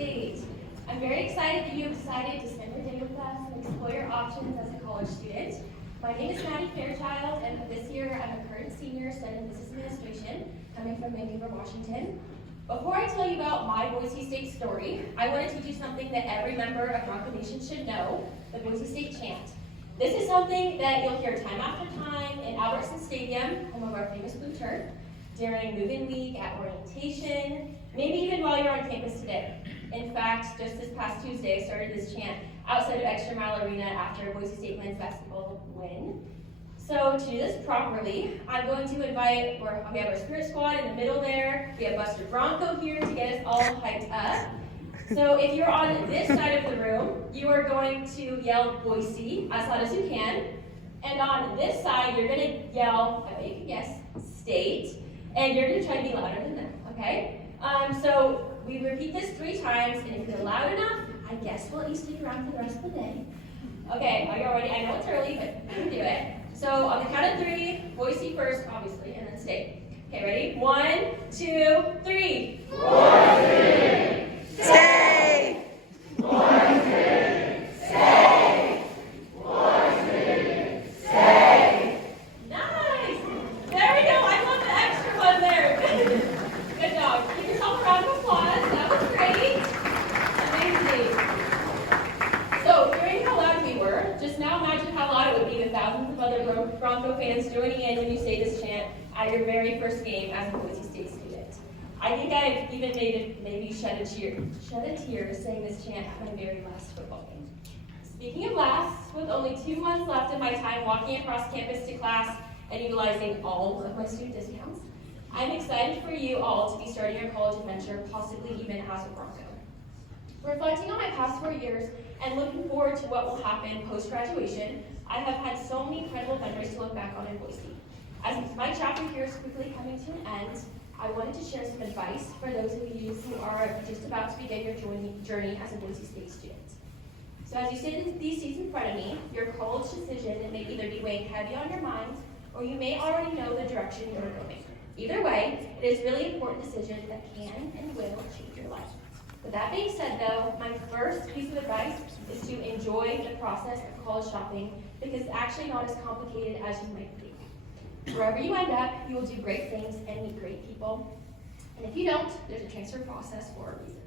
State. I'm very excited that you have decided to spend your day with us and explore your options as a college student. My name is Maddie Fairchild, and this year I'm a current senior studying business administration, coming from Vancouver, Washington. Before I tell you about my Boise State story, I want to teach you something that every member of Bronco Nation should know, the Boise State chant. This is something that you'll hear time after time in Albertson Stadium, home of our famous blue turf, during move-in week, at orientation, maybe even while you're on campus today. In fact, just this past Tuesday, I started this chant outside of Extra Mile Arena after Boise State men's basketball win. So to do this properly, I'm going to invite, we have our spirit squad in the middle there. We have Buster Bronco here to get us all hyped up. So if you're on this side of the room, you are going to yell Boise as loud as you can. And on this side, you're going to yell, I bet you can guess, State. And you're going to try to be louder than them, okay? So we repeat this 3 times, and if you're loud enough, I guess we'll at least stick around for the rest of the day. Okay, are you all ready? I know it's early, but you can do it. So on the count of 3, Boise first, obviously, and then State. Okay, ready? 1, 2, 3. Boise! State! Boise! State! Boise! State! Nice! There we go. I love the extra one there. Good job. Give yourself a round of applause. That was great. Amazing. So, hearing how loud we were, just now imagine how loud it would be with thousands of other Bronco fans joining in when you say this chant at your very first game as a Boise State student. I think I've even maybe shed a tear saying this chant at my very last football game. Speaking of last, with only 2 months left of my time walking across campus to class and utilizing all of my student discounts, I'm excited for you all to be starting your college adventure, possibly even as a Bronco. Reflecting on my past 4 years and looking forward to what will happen post-graduation, I have had so many incredible memories to look back on in Boise. As my chapter here is quickly coming to an end, I wanted to share some advice for those of you who are just about to begin your journey as a Boise State student. So as you sit in these seats in front of me, your college decision may either be weighing heavy on your mind, or you may already know the direction you're going. Either way, it is a really important decision that can and will change your life. With that being said though, my first piece of advice is to enjoy the process of college shopping because it's actually not as complicated as you might think. Wherever you end up, you will do great things and meet great people. And if you don't, there's a transfer process for a reason.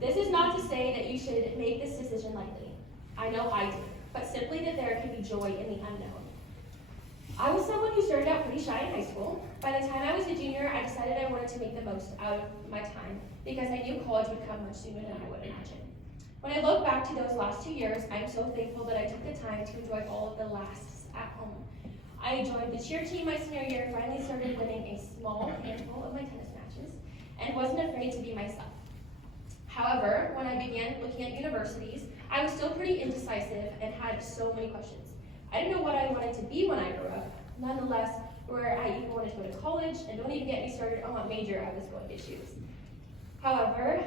This is not to say that you should make this decision lightly. I know I did, but simply that there can be joy in the unknown. I was someone who started out pretty shy in high school. By the time I was a junior, I decided I wanted to make the most out of my time because I knew college would come much sooner than I would imagine. When I look back to those last 2 years, I'm so thankful that I took the time to enjoy all of the lasts at home. I joined the cheer team my senior year, finally started winning a small handful of my tennis matches, and wasn't afraid to be myself. However, when I began looking at universities, I was still pretty indecisive and had so many questions. I didn't know what I wanted to be when I grew up, nonetheless, where I even wanted to go to college, and don't even get me started on what major I was going to choose. However,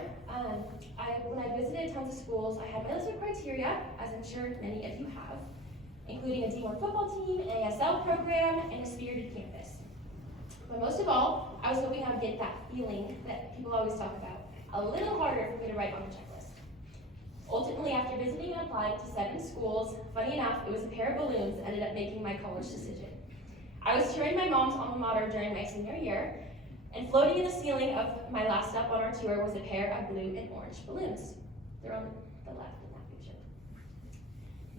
when I visited tons of schools, I had my list of criteria, as I'm sure many of you have, including a D1 football team, an ASL program, and a spirited campus. But most of all, I was hoping I would get that feeling that people always talk about, a little harder for me to write on the checklist. Ultimately, after visiting and applying to 7 schools, funny enough, it was a pair of balloons that ended up making my college decision. I was touring my mom's alma mater during my senior year, and floating in the ceiling of my last stop on our tour was a pair of blue and orange balloons. They're on the left in that picture.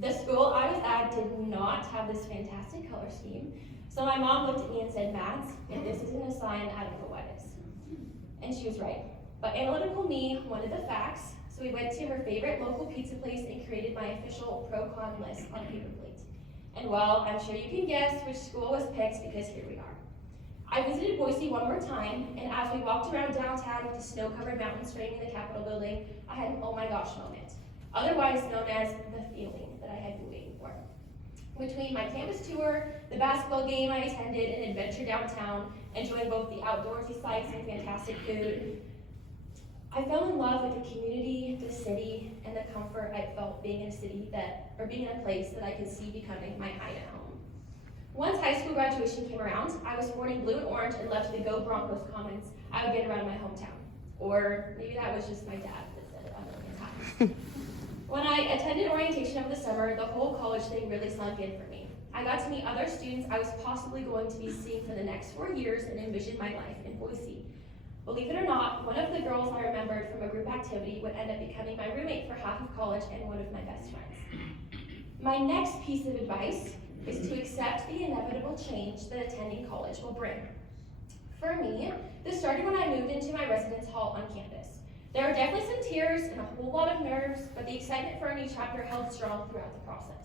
The school I was at did not have this fantastic color scheme, so my mom looked at me and said, "Mads, if this isn't a sign, I don't know what is." And she was right. But analytical me wanted the facts, so we went to her favorite local pizza place and created my official pro-con list on a paper plate. And well, I'm sure you can guess which school was picked because here we are. I visited Boise one more time, and as we walked around downtown with the snow-covered mountains framing the Capitol building, I had an oh my gosh moment, otherwise known as the feeling that I had been waiting for. Between my campus tour, the basketball game I attended, and adventure downtown, enjoying both the outdoorsy sights and fantastic food, I fell in love with the community, the city, and the comfort I felt being in a place that I could see becoming my hideout home. Once high school graduation came around, I was sporting blue and orange and loved the Go Broncos comments I would get around my hometown. Or maybe that was just my dad that said it a million times. When I attended orientation over the summer, the whole college thing really sunk in for me. I got to meet other students I was possibly going to be seeing for the next 4 years and envision my life in Boise. Believe it or not, one of the girls I remembered from a group activity would end up becoming my roommate for half of college and one of my best friends. My next piece of advice is to accept the inevitable change that attending college will bring. For me, this started when I moved into my residence hall on campus. There were definitely some tears and a whole lot of nerves, but the excitement for a new chapter held strong throughout the process.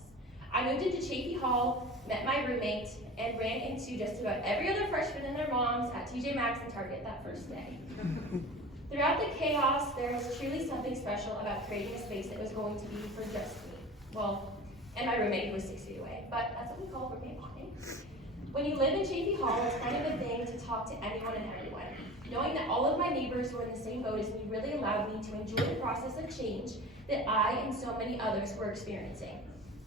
I moved into Chaffee Hall, met my roommate, and ran into just about every other freshman and their moms at TJ Maxx and Target that first day. Throughout the chaos, there was truly something special about creating a space that was going to be for just me. Well, and my roommate who was 6 feet away, but that's what we call roommate bonding. When you live in Chaffee Hall, it's kind of a thing to talk to anyone and everyone. Knowing that all of my neighbors were in the same boat as me really allowed me to enjoy the process of change that I and so many others were experiencing.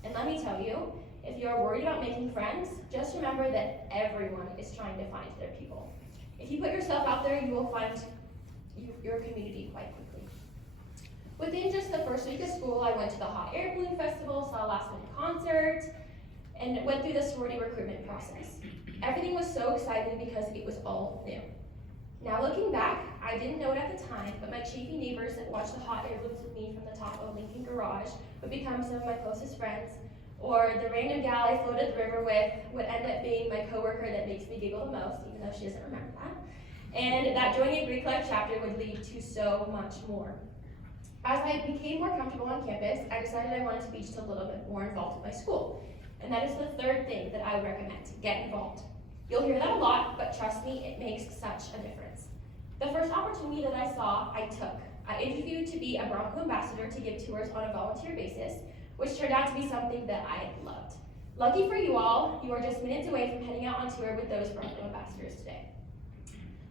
And let me tell you, if you are worried about making friends, just remember that everyone is trying to find their people. If you put yourself out there, you will find your community quite quickly. Within just the first week of school, I went to the Hot Air Balloon Festival, saw a last-minute concert, and went through the sorority recruitment process. Everything was so exciting because it was all new. Now looking back, I didn't know it at the time, but my Chaffee neighbors that watched the hot air balloons with me from the top of Lincoln Garage would become some of my closest friends, or the random gal I floated the river with would end up being my coworker that makes me giggle the most, even though she doesn't remember that. And that joining a Greek life chapter would lead to so much more. As I became more comfortable on campus, I decided I wanted to be just a little bit more involved with my school. And that is the third thing that I would recommend, get involved. You'll hear that a lot, but trust me, it makes such a difference. The first opportunity that I saw, I took. I interviewed to be a Bronco ambassador to give tours on a volunteer basis, which turned out to be something that I loved. Lucky for you all, you are just minutes away from heading out on tour with those Bronco ambassadors today.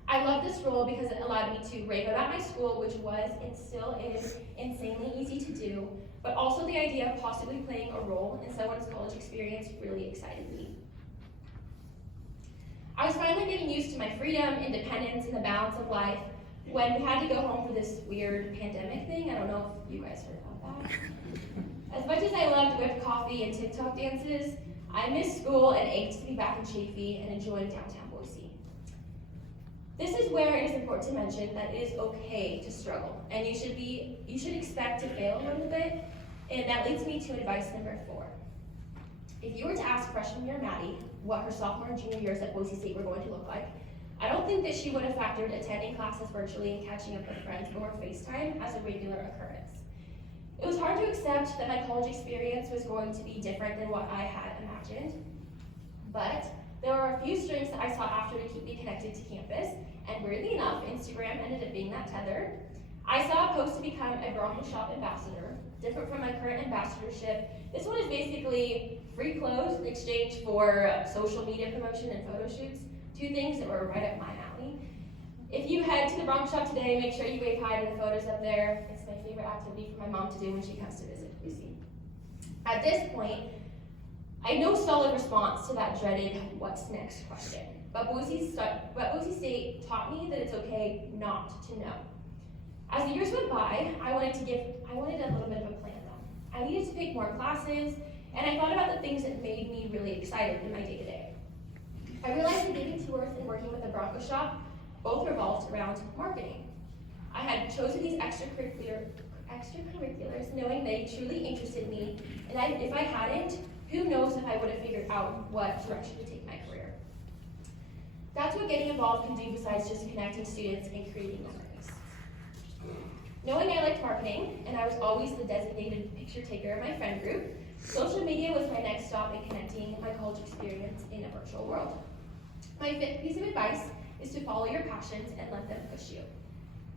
I love this role because it allowed me to rave about my school, which was and still is insanely easy to do, but also the idea of possibly playing a role in someone's college experience really excited me. I was finally getting used to my freedom, independence, and the balance of life when we had to go home for this weird pandemic thing. I don't know if you guys heard about that. As much as I loved whipped coffee and TikTok dances, I missed school and ached to be back in Chaffee and enjoying downtown Boise. This is where it is important to mention that it is okay to struggle, and you should expect to fail a little bit, and that leads me to advice number 4. If you were to ask freshman year Maddie what her sophomore and junior years at Boise State were going to look like, I don't think that she would have factored attending classes virtually and catching up with friends over FaceTime as a regular occurrence. It was hard to accept that my college experience was going to be different than what I had imagined, but there were a few strings that I sought after to keep me connected to campus, and weirdly enough, Instagram ended up being that tether. I saw a post to become a Bronco Shop ambassador. Different from my current ambassadorship, this one is basically free clothes in exchange for social media promotion and photo shoots, 2 things that were right up my alley. If you head to the Bronco Shop today, make sure you wave hi to the photos up there. It's my favorite activity for my mom to do when she comes to visit Boise. At this point, I had no solid response to that dreaded "what's next" question, but Boise State taught me that it's okay not to know. As the years went by, I wanted a little bit of a plan though. I needed to pick more classes, and I thought about the things that made me really excited in my day-to-day. I realized that giving tours and working with the Bronco Shop both revolved around marketing. I had chosen these extracurriculars knowing they truly interested me, and if I hadn't, who knows if I would have figured out what direction to take my career. That's what getting involved can do besides just connecting students and creating memories. Knowing I liked marketing, and I was always the designated picture taker of my friend group, social media was my next stop in connecting my college experience in a virtual world. My 5th piece of advice is to follow your passions and let them push you.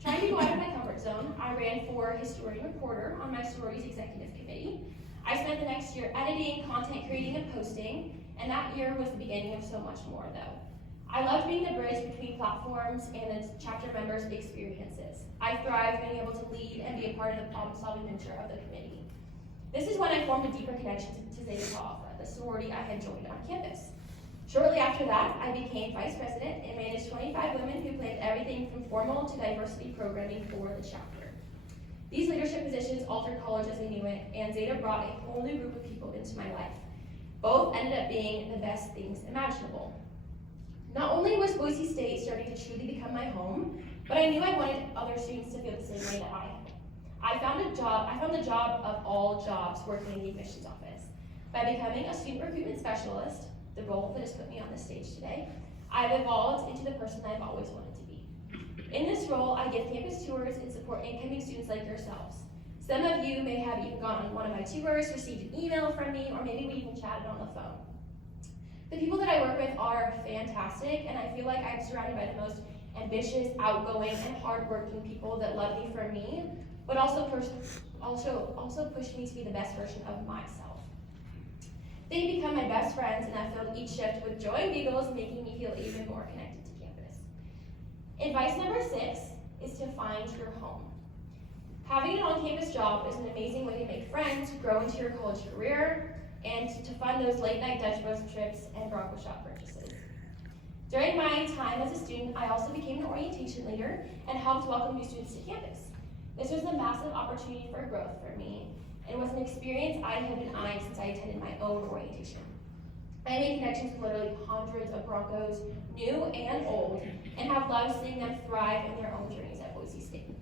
Trying to go out of my comfort zone, I ran for historian reporter on my sorority's executive committee. I spent the next year editing, content creating, and posting, and that year was the beginning of so much more though. I loved being the bridge between platforms and the chapter members' experiences. I thrived being able to lead and be a part of the problem-solving venture of the committee. This is when I formed a deeper connection to Zeta Tau Alpha, the sorority I had joined on campus. Shortly after that, I became vice president and managed 20 25 women who planned everything from formal to diversity programming for the chapter. These leadership positions altered college as I knew it, and Zeta brought a whole new group of people into my life. Both ended up being the best things imaginable. Not only was Boise State starting to truly become my home, but I knew I wanted other students to feel the same way that I had. I found the job of all jobs working in the admissions office. By becoming a student recruitment specialist, the role that has put me on this stage today, I've evolved into the person I've always wanted to be. In this role, I give campus tours and support incoming students like yourselves. Some of you may have even gone on one of my tours, received an email from me, or maybe we even chatted on the phone. The people that I work with are fantastic, and I feel like I'm surrounded by the most ambitious, outgoing, and hardworking people that love me for me, but also push me to be the best version of myself. They become my best friends, and I filled each shift with joy and giggles, making me feel even more connected to campus. Advice number 6 is to find your home. Having an on-campus job is an amazing way to make friends, grow into your college career, and to fund those late-night Dutch Bros trips and Bronco shop purchases. During my time as a student, I also became an orientation leader and helped welcome new students to campus. This was a massive opportunity for growth for me, and was an experience I had been eyeing since I attended my own orientation. I made connections with literally hundreds of Broncos, new and old, and have loved seeing them thrive in their own journeys at Boise State.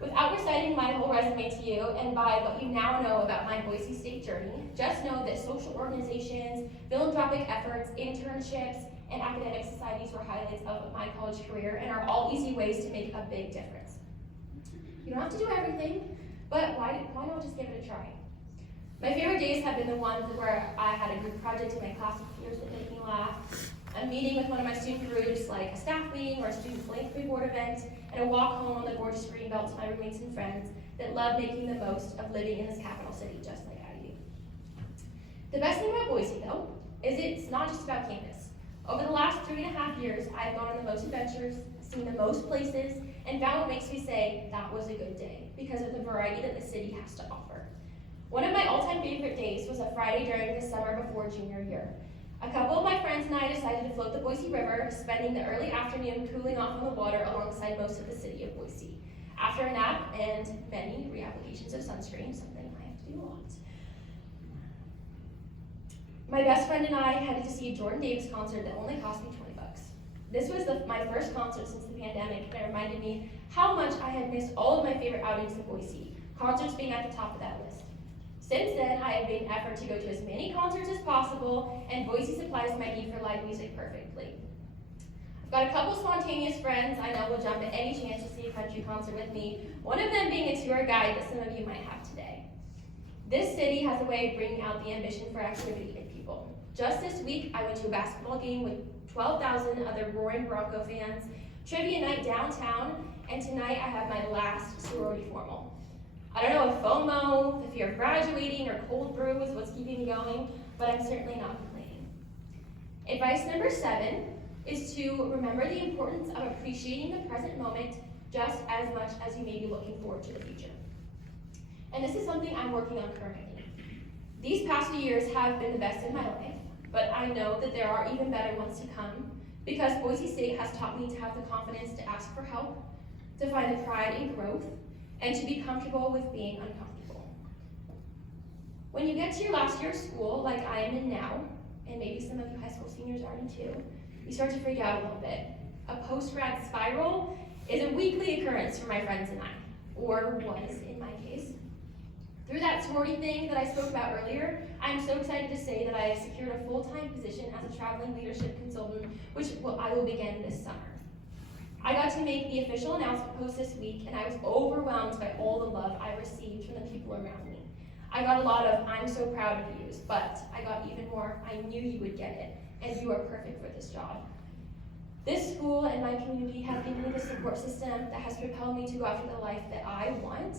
Without reciting my whole resume to you, and by what you now know about my Boise State journey, just know that social organizations, philanthropic efforts, internships, and academic societies were highlights of my college career and are all easy ways to make a big difference. You don't have to do everything, but why not just give it a try? My favorite days have been the ones where I had a group project in my class with peers that made me laugh, a meeting with one of my student groups like a staff meeting or a student philanthropy board event, and a walk home on the gorgeous greenbelt to my roommates and friends that love making the most of living in this capital city just like I do. The best thing about Boise, though, is it's not just about campus. Over the last 3.5 years, I've gone on the most adventures, seen the most places, and found what makes me say that was a good day because of the variety that the city has to offer. One of my all-time favorite days was a Friday during the summer before junior year. A couple of my friends and I decided to float the Boise River, spending the early afternoon cooling off on the water alongside most of the city of Boise. After a nap and many reapplications of sunscreen, something I have to do a lot. My best friend and I headed to see a Jordan Davis concert that only cost me $20. This was my first concert since the pandemic, and it reminded me how much I had missed all of my favorite outings in Boise, concerts being at the top of that list. Since then, I have made an effort to go to as many concerts as possible, and Boise supplies my need for live music perfectly. I've got a couple spontaneous friends I know will jump at any chance to see a country concert with me, one of them being a tour guide that some of you might have today. This city has a way of bringing out the ambition for activity in people. Just this week, I went to a basketball game with 12,000 other roaring Bronco fans, trivia night downtown, and tonight I have my last sorority formal. I don't know if FOMO, the fear of graduating, or cold brew is what's keeping me going, but I'm certainly not complaining. Advice number 7 is to remember the importance of appreciating the present moment just as much as you may be looking forward to the future. And this is something I'm working on currently. These past few years have been the best in my life, but I know that there are even better ones to come because Boise State has taught me to have the confidence to ask for help, to find the pride in growth, and to be comfortable with being uncomfortable. When you get to your last year of school, like I am in now, and maybe some of you high school seniors are in too, you start to freak out a little bit. A post-grad spiral is a weekly occurrence for my friends and I, or was in my case. Through that sorority thing that I spoke about earlier, I'm so excited to say that I have secured a full-time position as a traveling leadership consultant, which I will begin this summer. I got to make the official announcement post this week, and I was overwhelmed by all the love I received from the people around me. I got a lot of "I'm so proud of you," but I got even more "I knew you would get it, and you are perfect for this job." This school and my community have given me the support system that has propelled me to go after the life that I want,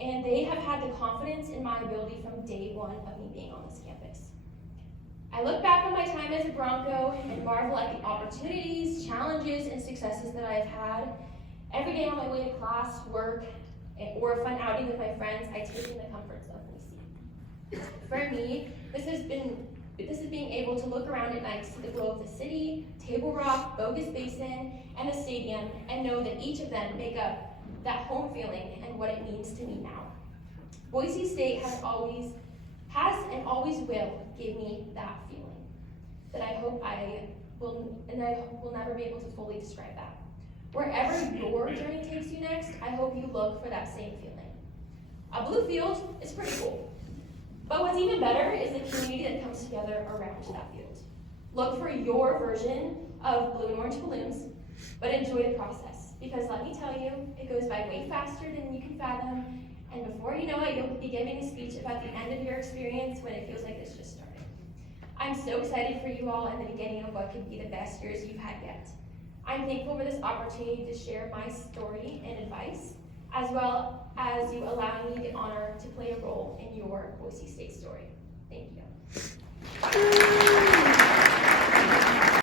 and they have had the confidence in my ability from day one of me being on this campus. I look back on my time as a Bronco and marvel at the opportunities, challenges, and successes that I have had. Every day on my way to class, work, or a fun outing with my friends, I take in the comforts of my seat. For me, this has been This is being able to look around at night, see the glow of the city, Table Rock, Bogus Basin, and the stadium, and know that each of them make up that home feeling and what it means to me now. Boise State has and always will give me that feeling that I hope I will never be able to fully describe that. Wherever your journey takes you next, I hope you look for that same feeling. A blue field is pretty cool, but what's even better is the community that comes together around that field. Look for your version of blue and orange balloons, but enjoy the process, because let me tell you, it goes by way faster than you can fathom, and before you know it, you'll be giving a speech about the end of your experience when it feels like it's just started. I'm so excited for you all in the beginning of what could be the best years you've had yet. I'm thankful for this opportunity to share my story and advice, as well as you allowing me the honor to play a role in your Boise State story. Thank you.